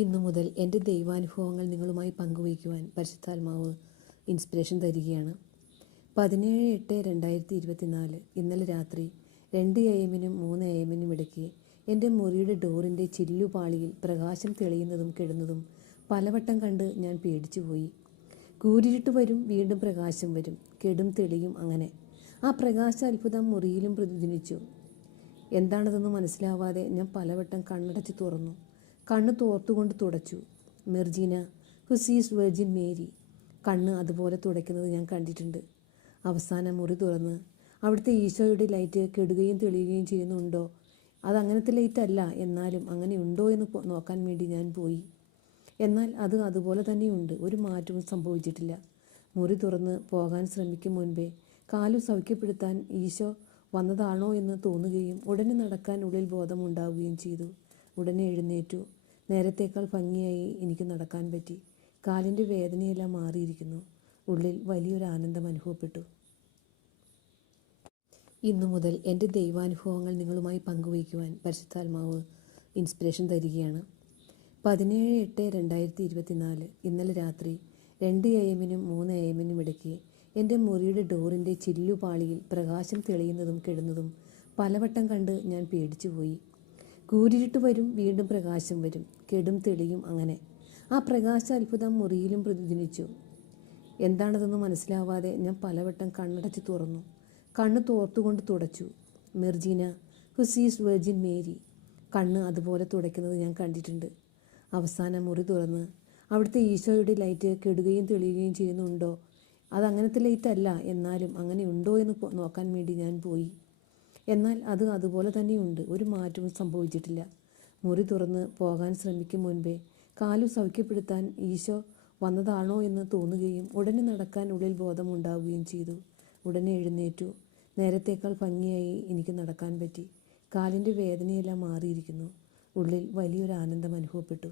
ഇന്നു മുതൽ എൻ്റെ ദൈവാനുഭവങ്ങൾ നിങ്ങളുമായി പങ്കുവയ്ക്കുവാൻ പരിശുദ്ധാത്മാവ് ഇൻസ്പിറേഷൻ തരികയാണ്. 17/8/2024 ഇന്നലെ രാത്രി 2 AM-നും 3 AM-നും ഇടയ്ക്ക് എൻ്റെ മുറിയുടെ ഡോറിൻ്റെ ചില്ലുപാളിയിൽ പ്രകാശം തെളിയുന്നതും കെടുന്നതും പലവട്ടം കണ്ട് ഞാൻ പേടിച്ചുപോയി. കൂരിരുട്ട് വരും, വീണ്ടും പ്രകാശം വരും, കെടും തെളിയും. അങ്ങനെ ആ പ്രകാശ അത്ഭുതം മുറിയിലും പ്രതിധ്വനിച്ചു. എന്താണതെന്ന് മനസ്സിലാവാതെ ഞാൻ പലവട്ടം കണ്ണടച്ച് തുറന്നു. കണ്ണ് തോർത്തുകൊണ്ട് തുടച്ചു. മെർജീന ഹുസീസ് വെർജിൻ മേരി. കണ്ണ് അതുപോലെ തുടയ്ക്കുന്നത് ഞാൻ കണ്ടിട്ടുണ്ട്. അവസാനം മുറി തുറന്ന് അവിടുത്തെ ഈശോയുടെ ലൈറ്റ് കെടുകയും തെളിയുകയും ചെയ്യുന്നുണ്ടോ? അതങ്ങനത്തെ ലൈറ്റ് അല്ല, എന്നാലും അങ്ങനെ ഉണ്ടോ എന്ന് നോക്കാൻ വേണ്ടി ഞാൻ പോയി. എന്നാൽ അത് അതുപോലെ തന്നെയുണ്ട്. ഒരു മാറ്റവും സംഭവിച്ചിട്ടില്ല. മുറി തുറന്ന് പോകാൻ ശ്രമിക്കും മുൻപേ കാലു സൗഖ്യപ്പെടുത്താൻ ഈശോ വന്നതാണോ എന്ന് തോന്നുകയും ഉടനെ നടക്കാൻ ഉള്ളിൽ ബോധമുണ്ടാവുകയും ചെയ്തു. ഉടനെ എഴുന്നേറ്റു. നേരത്തേക്കാൾ ഭംഗിയായി എനിക്ക് നടക്കാൻ പറ്റി. കാലിൻ്റെ വേദനയെല്ലാം മാറിയിരിക്കുന്നു. ഉള്ളിൽ വലിയൊരു ആനന്ദം അനുഭവപ്പെട്ടു. ഇന്നു മുതൽ എൻ്റെ ദൈവാനുഭവങ്ങൾ നിങ്ങളുമായി പങ്കുവയ്ക്കുവാൻ പരിശുദ്ധാത്മാവ് ഇൻസ്പിറേഷൻ തരികയാണ്. 17/8/2024 ഇന്നലെ രാത്രി 2 AM-നും 3 AM-നും ഇടയ്ക്ക് എൻ്റെ മുറിയുടെ ഡോറിൻ്റെ ചില്ലുപാളിയിൽ പ്രകാശം തെളിയുന്നതും കെടുന്നതും പലവട്ടം കണ്ട് ഞാൻ പേടിച്ചുപോയി. കൂരിരുട്ട് വരും, വീണ്ടും പ്രകാശം വരും, കെടും തെളിയും. അങ്ങനെ ആ പ്രകാശ അത്ഭുതം മുറിയിലും പ്രതിധ്വനിച്ചു. എന്താണതെന്ന് മനസ്സിലാവാതെ ഞാൻ പലവട്ടം കണ്ണടച്ച് തുറന്നു. കണ്ണ് തോർത്തുകൊണ്ട് തുടച്ചു. മെർജീന ഹുസീസ് വെർജിൻ മേരി. കണ്ണ് അതുപോലെ തുടയ്ക്കുന്നത് ഞാൻ കണ്ടിട്ടുണ്ട്. അവസാനം മുറി തുറന്ന് അവിടുത്തെ ഈശോയുടെ ലൈറ്റ് കെടുകയും തെളിയുകയും ചെയ്യുന്നുണ്ടോ? അതങ്ങനത്തെ ലൈറ്റ് അല്ല, എന്നാലും അങ്ങനെ ഉണ്ടോ എന്ന് നോക്കാൻ വേണ്ടി ഞാൻ പോയി. എന്നാൽ അത് അതുപോലെ തന്നെയുണ്ട്. ഒരു മാറ്റവും സംഭവിച്ചിട്ടില്ല. മുറി തുറന്ന് പോകാൻ ശ്രമിക്കും മുൻപേ കാലു സൗഖ്യപ്പെടുത്താൻ ഈശോ വന്നതാണോ എന്ന് തോന്നുകയും ഉടനെ നടക്കാൻ ഉള്ളിൽ ബോധമുണ്ടാവുകയും ചെയ്തു. ഉടനെ എഴുന്നേറ്റു. നേരത്തേക്കാൾ ഭംഗിയായി എനിക്ക് നടക്കാൻ പറ്റി. കാലിൻ്റെ വേദനയെല്ലാം മാറിയിരിക്കുന്നു. ഉള്ളിൽ വലിയൊരു ആനന്ദം അനുഭവപ്പെട്ടു.